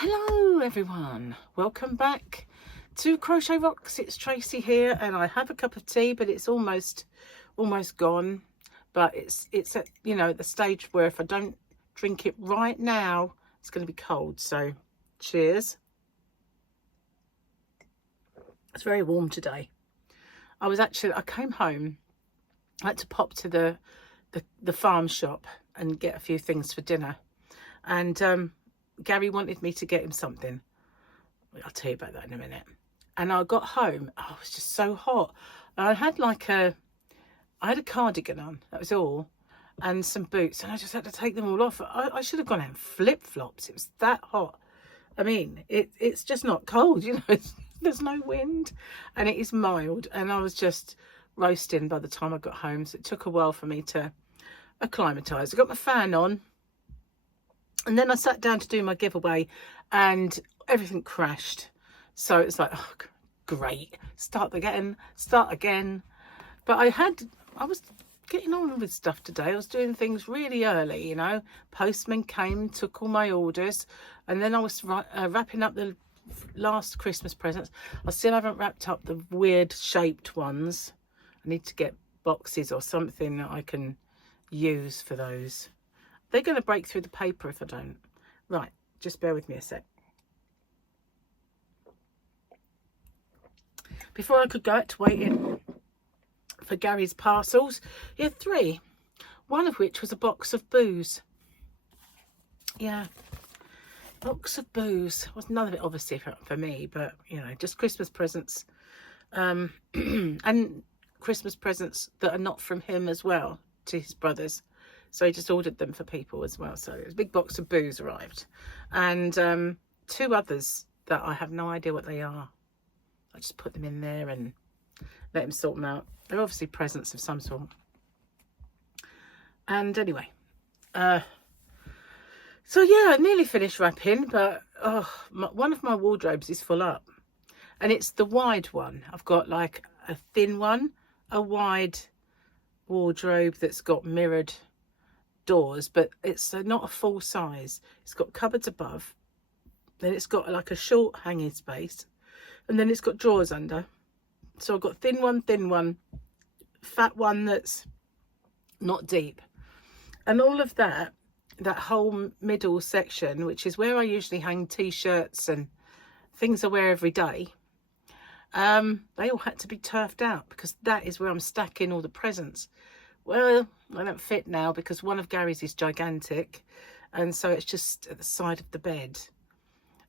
Hello everyone, welcome back to Crochet Rocks. It's Tracy here, and I have a cup of tea, but it's almost gone. But it's at the stage where if I don't drink it right now, it's going to be cold. So cheers. It's very warm today. I came home. I had to pop to the farm shop and get a few things for dinner, and Gary wanted me to get him something. I'll tell you about that in a minute. And I got home. Oh, it was just so hot. I had a cardigan on. That was all, and some boots. And I just had to take them all off. I should have gone out in flip flops. It was that hot. I mean, it's just not cold. There's no wind, and it is mild. And I was just roasting by the time I got home. So it took a while for me to acclimatise. I got my fan on. And then I sat down to do my giveaway and everything crashed. So it's like, oh, great. Start again. But I was getting on with stuff today. I was doing things really early, Postman came, took all my orders. And then I was wrapping up the last Christmas presents. I still haven't wrapped up the weird shaped ones. I need to get boxes or something that I can use for those. They're going to break through the paper if I don't. Right, just bear with me a sec. Before I could go out to wait in for Gary's parcels, he had 3. One of which was a box of booze. Yeah, box of booze. Was none of it obviously for me, but just Christmas presents, and Christmas presents that are not from him as well, to his brothers. So he just ordered them for people as well. So a big box of booze arrived. And 2 others that I have no idea what they are. I just put them in there and let him sort them out. They're obviously presents of some sort. And anyway. So yeah, I nearly finished wrapping. But one of my wardrobes is full up. And it's the wide one. I've got like a thin one. A wide wardrobe that's got mirrored doors, but it's not a full size. It's got cupboards above, then it's got like a short hanging space, and then it's got drawers under. So I've got thin one, fat one that's not deep, and all of that whole middle section, which is where I usually hang t-shirts and things I wear every day, they all had to be turfed out because that is where I'm stacking all the presents. Well, I don't fit now because one of Gary's is gigantic, and so it's just at the side of the bed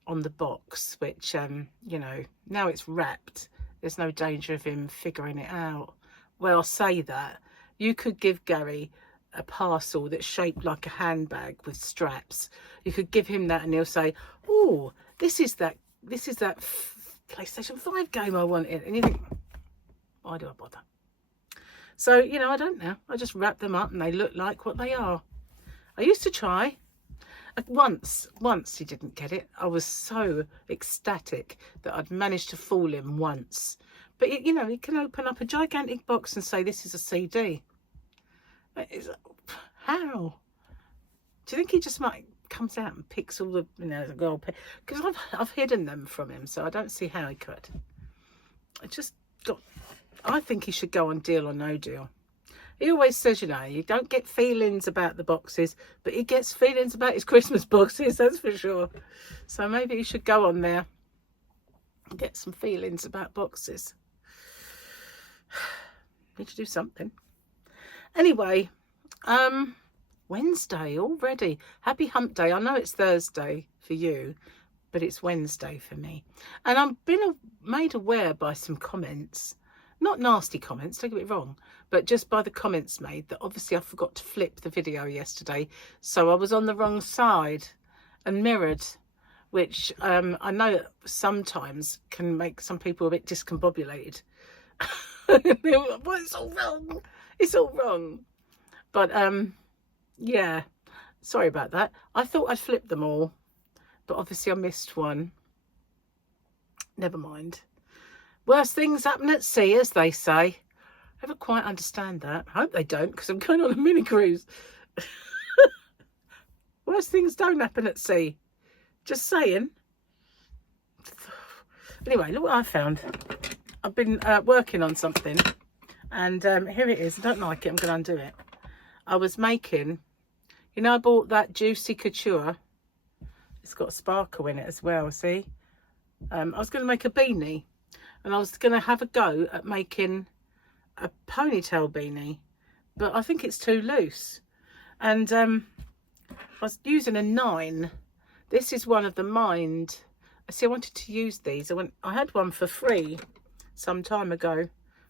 on the box, which now it's wrapped. There's no danger of him figuring it out. Well, I'll say that. You could give Gary a parcel that's shaped like a handbag with straps. You could give him that and he'll say, oh, this is that PlayStation 5 game I wanted. And you think, why do I bother? So, I don't know. I just wrap them up and they look like what they are. I used to try. Once he didn't get it. I was so ecstatic that I'd managed to fool him once. But, he can open up a gigantic box and say, this is a CD. How? Do you think he just comes out and picks all the, the gold? Because I've hidden them from him, so I don't see how he could. I think he should go on Deal or No Deal. He always says, you don't get feelings about the boxes, but he gets feelings about his Christmas boxes, that's for sure. So maybe he should go on there and get some feelings about boxes. Need to do something. Anyway, Wednesday already. Happy hump day. I know it's Thursday for you, but it's Wednesday for me. And I've been made aware by some comments. Not nasty comments, don't get me wrong, but just by the comments made that obviously I forgot to flip the video yesterday. So I was on the wrong side and mirrored, which I know sometimes can make some people a bit discombobulated. Well, it's all wrong. It's all wrong. But yeah, sorry about that. I thought I'd flipped them all, but obviously I missed one. Never mind. Worst things happen at sea, as they say. I never quite understand that. I hope they don't, because I'm going on a mini cruise. Worst things don't happen at sea. Just saying. Anyway, look what I found. I've been working on something, and here it is. I don't like it. I'm going to undo it. I was making, you know, I bought that Juicy Couture. It's got sparkle in it as well, see? I was going to make a beanie, and I was going to have a go at making a ponytail beanie, but I think it's too loose. And I was using a 9. This is one of the Mind. See, I wanted to use these. I had one for free some time ago. I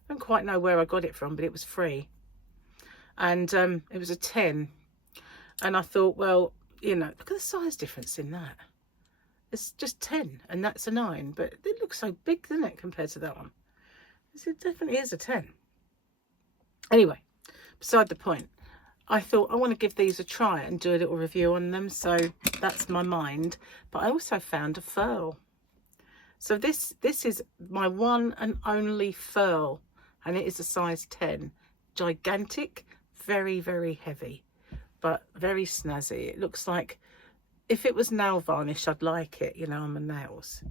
don't quite know where I got it from, but it was free. And it was a 10. And I thought, well, you know, look at the size difference in that. It's just 10 and that's a 9, but it looks so big, doesn't it, compared to that one? It definitely is a 10. Anyway, beside the point, I thought I want to give these a try and do a little review on them. So that's my Mind. But I also found a furl. So this is my one and only furl, and it is a size 10. Gigantic, very, very heavy, but very snazzy. It looks like if it was nail varnish, I'd like it, you know, on my nails.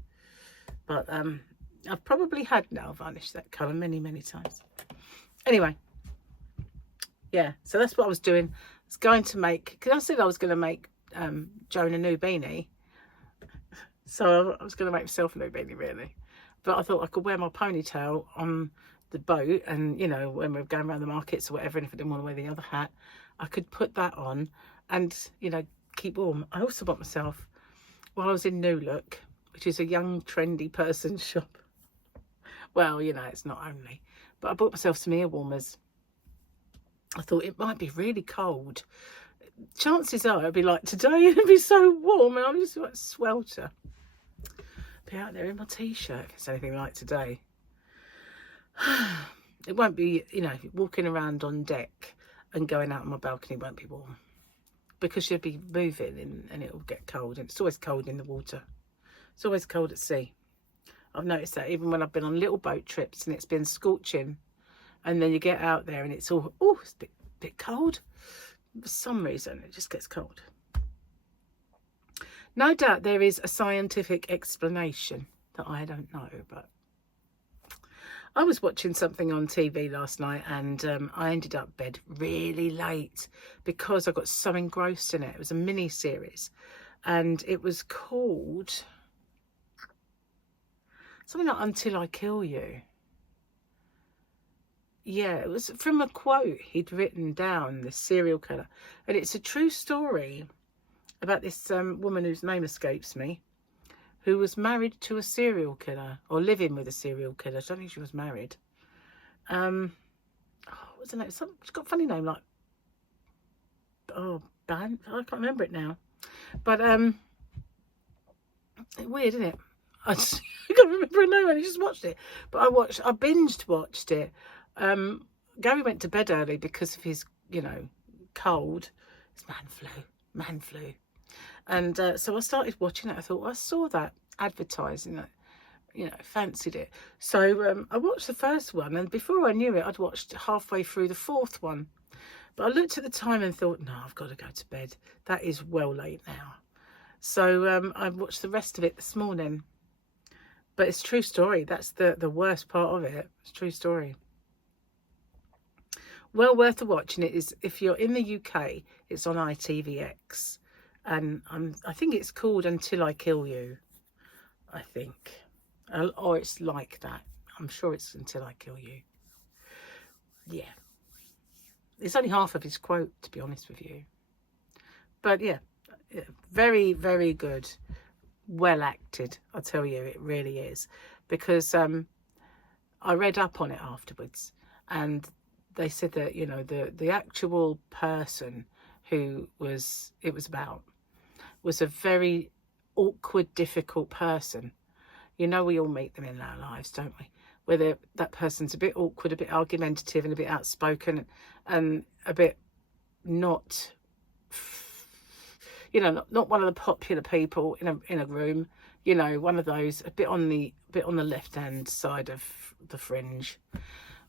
But I've probably had nail varnish that colour many, many times. Anyway, yeah, so that's what I was doing. I was going to make, because I said I was going to make Joan a new beanie. So I was going to make myself a new beanie, really. But I thought I could wear my ponytail on the boat, and, you know, when we were going around the markets or whatever, and if I didn't want to wear the other hat, I could put that on and, you know, keep warm. I also bought myself, while I was in New Look, which is a young, trendy person's shop. Well, you know, it's not only. But I bought myself some ear warmers. I thought it might be really cold. Chances are it'd be like today, it'd be so warm, and I'm just like swelter. Be out there in my t-shirt if it's anything like today. It won't be, you know, walking around on deck and going out on my balcony won't be warm, because you'll be moving and it'll get cold, and it's always cold in the water. It's always cold at sea. I've noticed that even when I've been on little boat trips and it's been scorching, and then you get out there and it's all, oh, it's a bit cold. For some reason, it just gets cold. No doubt there is a scientific explanation that I don't know, but I was watching something on TV last night, and I ended up bed really late because I got so engrossed in it. It was a mini series, and it was called something like Until I Kill You. Yeah, it was from a quote he'd written down, this serial killer. And it's a true story about this woman whose name escapes me, who was married to a serial killer, or living with a serial killer. I don't think she was married. What's her name? She's got a funny name, like, I can't remember it now. But weird, isn't it? I can't remember her name. I just watched it. But I binged watched it. Gary went to bed early because of his, you know, cold. It's man flu. And so I started watching it. I thought, well, I saw that advertising, that, you know, fancied it. So I watched the first one, and before I knew it, I'd watched halfway through the fourth one. But I looked at the time and thought, no, I've got to go to bed. That is well late now. So I watched the rest of it this morning. But it's a true story. That's the worst part of it. It's a true story. Well worth a watch, and it is, if you're in the UK, it's on ITVX, and I think it's called Until I Kill You, I think, or it's like that. I'm sure it's Until I Kill You. Yeah, it's only half of his quote, to be honest with you, but yeah, very, very good, well acted. I tell you, it really is, because I read up on it afterwards, and they said that, you know, the actual person who it was about was a very awkward, difficult person. You know, we all meet them in our lives, don't we? Whether that person's a bit awkward, a bit argumentative, and a bit outspoken, and a bit not, you know, not one of the popular people in a room. You know, one of those a bit on the left hand side of the fringe.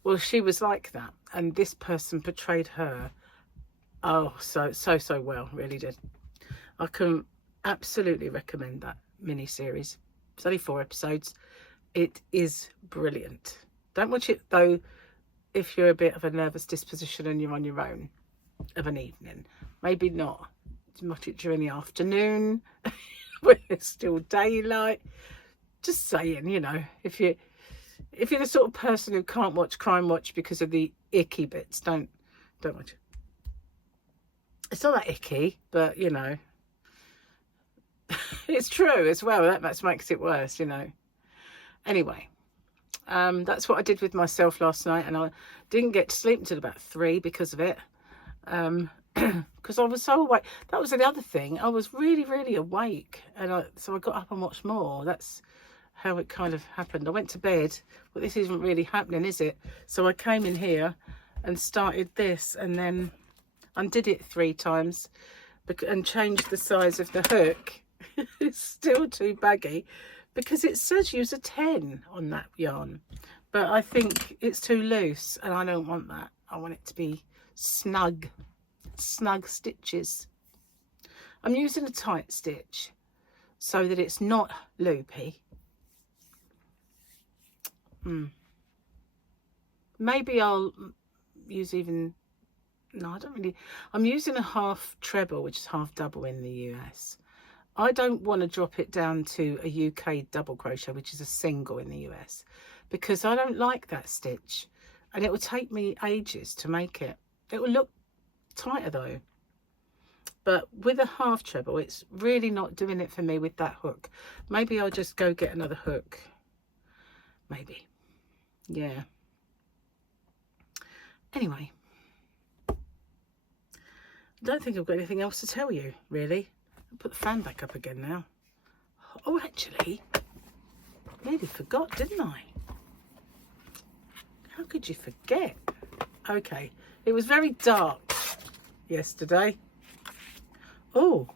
Well, she was like that, and this person portrayed her, oh, so well, really did. I can absolutely recommend that mini-series. It's only 4 episodes. It is brilliant. Don't watch it though if you're a bit of a nervous disposition and you're on your own of an evening. Maybe not. Watch it during the afternoon when it's still daylight. Just saying, you know, if you're the sort of person who can't watch crime watch because of the icky bits, don't watch it. It's not that icky, but you know, it's true as well. That makes it worse, you know. Anyway, that's what I did with myself last night, and I didn't get to sleep until about 3 because of it. Because I was so awake. That was the other thing. I was really, really awake, and so I got up and watched more. That's how it kind of happened. I went to bed, but this isn't really happening, is it? So I came in here and started this, and then undid it 3 times and changed the size of the hook. It's still too baggy because it says use a 10 on that yarn, but I think it's too loose and I don't want that. I want it to be snug stitches. I'm using a tight stitch so that it's not loopy. Maybe I'll use even, no, I don't really. I'm using a half treble, which is half double in the US. I don't want to drop it down to a UK double crochet, which is a single in the US, because I don't like that stitch, and it will take me ages to make it. It will look tighter though, but with a half treble, it's really not doing it for me with that hook. Maybe I'll just go get another hook. Maybe, yeah. Anyway, I don't think I've got anything else to tell you, really. I'll put the fan back up again now. Oh, actually, I nearly forgot, didn't I? How could you forget? Okay, it was very dark yesterday. Oh,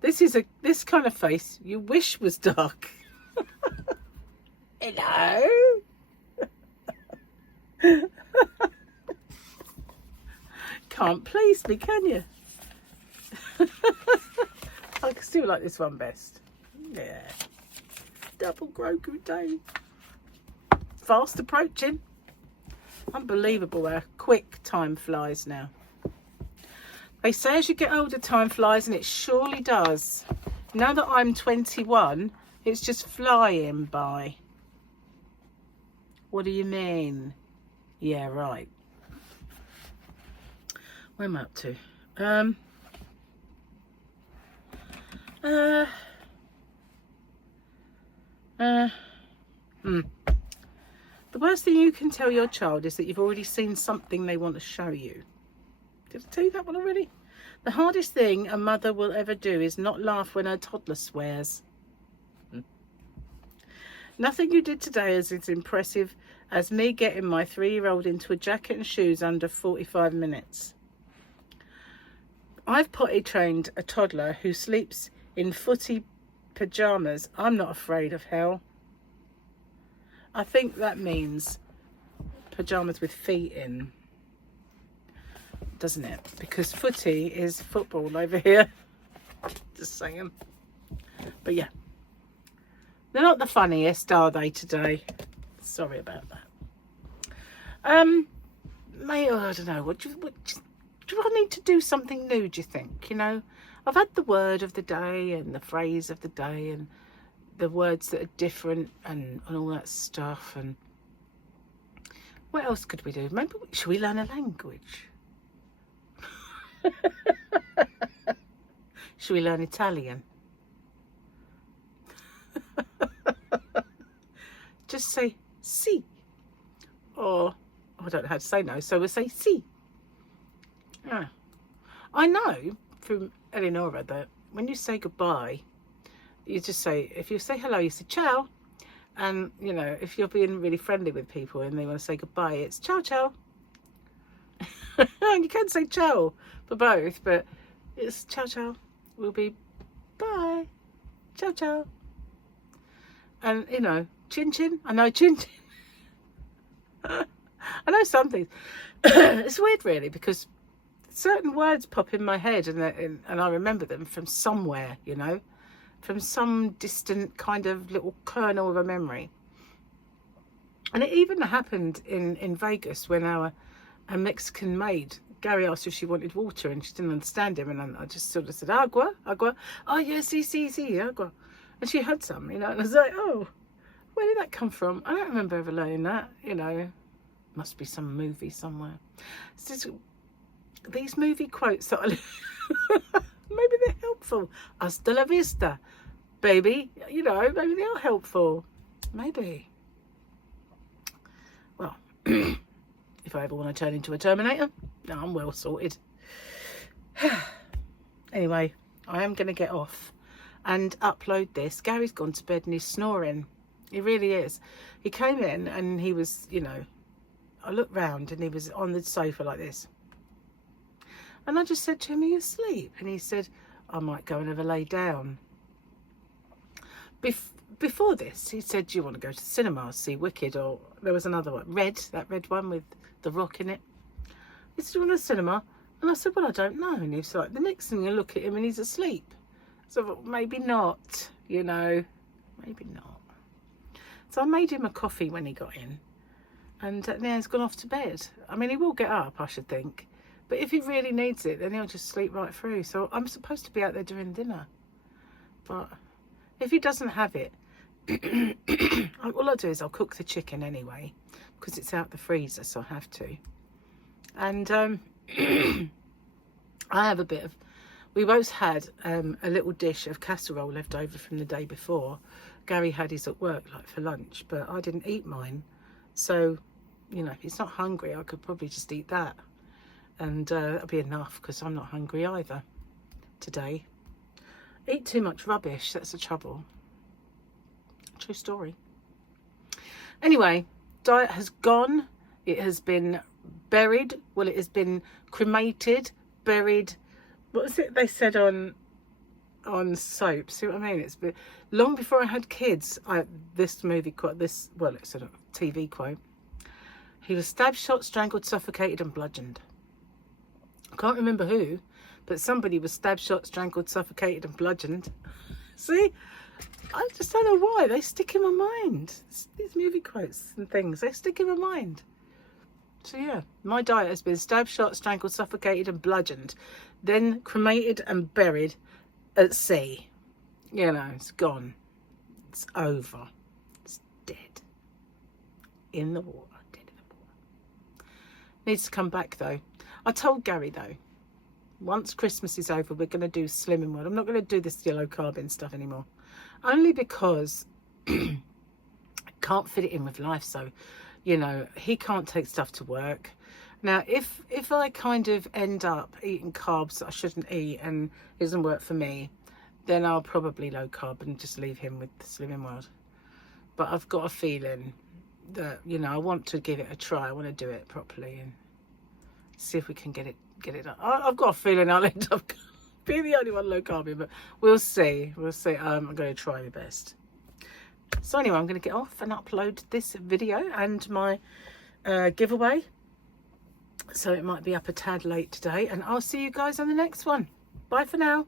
this kind of face you wish was dark. Hello. Can't please me, can you? I still like this one best. Yeah. Double Grogu Day. Fast approaching. Unbelievable how quick time flies now. They say as you get older, time flies, and it surely does. Now that I'm 21, it's just flying by. What do you mean? Yeah, right. Where am I up to? The worst thing you can tell your child is that you've already seen something they want to show you. Did I tell you that one already? The hardest thing a mother will ever do is not laugh when her toddler swears. Nothing you did today is as impressive as me getting my 3-year-old into a jacket and shoes under 45 minutes. I've potty trained a toddler who sleeps in footy pyjamas. I'm not afraid of hell. I think that means pyjamas with feet in, doesn't it? Because footy is football over here. Just saying. But yeah, they're not the funniest, are they, today? Sorry about that. I don't know. Do I need to do something new, do you think? You know, I've had the word of the day and the phrase of the day and the words that are different and all that stuff. And what else could we do? Maybe should we learn a language? Should we learn Italian? Just say si. Or I don't know how to say no, so we'll say si. Yeah. I know from Eleonora that when you say goodbye, you just say, if you say hello, you say ciao. And, you know, if you're being really friendly with people and they want to say goodbye, it's ciao, ciao. And you can say ciao for both, but it's ciao, ciao. Will be bye. Ciao, ciao. And, you know, chin, chin. I know chin, chin. I know some things. It's weird, really, because certain words pop in my head and I remember them from somewhere, you know. from some distant kind of little kernel of a memory. And it even happened in Vegas when a Mexican maid, Gary asked if she wanted water and she didn't understand him, and I just sort of said, agua, agua. Oh, yes, sí, agua. And she had some, you know, and I was like, oh, where did that come from? I don't remember ever learning that, you know. Must be some movie somewhere. It's just, these movie quotes that I maybe they're helpful. Hasta la vista, baby. You know, maybe they are helpful. Maybe. Well, if I ever want to turn into a Terminator, no, I'm well sorted. Anyway, I am going to get off and upload this. Gary's gone to bed and he's snoring. He really is. He came in and he was, you know, I looked round and he was on the sofa like this. And I just said to him, are you asleep? And he said, I might go and have a lay down. Before this, he said, do you want to go to the cinema, see Wicked? Or there was another one, that red one with the rock in it. He said, do you want to the cinema? And I said, well, I don't know. And he's like, the next thing you look at him and he's asleep. So well, maybe not, you know, maybe not. So I made him a coffee when he got in. And now he's gone off to bed. I mean, he will get up, I should think. But if he really needs it, then he'll just sleep right through. So I'm supposed to be out there doing dinner. But if he doesn't have it, all I'll do is I'll cook the chicken anyway, because it's out the freezer, so I have to. And I have a bit of, we both had a little dish of casserole left over from the day before. Gary had his at work, like for lunch, but I didn't eat mine. So, you know, if he's not hungry, I could probably just eat that. And that'll be enough, because I'm not hungry either today. Eat too much rubbish, that's the trouble. True story. Anyway, diet has gone. It has been buried. Well, it has been cremated, buried. What was it they said on soap? See what I mean? It's been long before I had kids. This movie quote, it's a TV quote. He was stabbed, shot, strangled, suffocated and bludgeoned. I can't remember who, but somebody was stabbed, shot, strangled, suffocated and bludgeoned. See? I just don't know why. They stick in my mind. These movie quotes and things, they stick in my mind. So yeah, my diet has been stabbed, shot, strangled, suffocated and bludgeoned. Then cremated and buried at sea. You know, it's gone. It's over. It's dead. In the water. Dead in the water. Needs to come back though. I told Gary though, once Christmas is over, we're going to do Slimming World. I'm not going to do this yellow carbon stuff anymore. Only because I can't fit it in with life. So, you know, he can't take stuff to work. Now, if I kind of end up eating carbs that I shouldn't eat and it doesn't work for me, then I'll probably low carb and just leave him with the Slimming World. But I've got a feeling that, you know, I want to give it a try. I want to do it properly and see if we can get it done. I've got a feeling I'll end up being the only one low carb, but we'll see. We'll see. I'm going to try my best. So anyway, I'm going to get off and upload this video and my giveaway. So it might be up a tad late today, and I'll see you guys on the next one. Bye for now.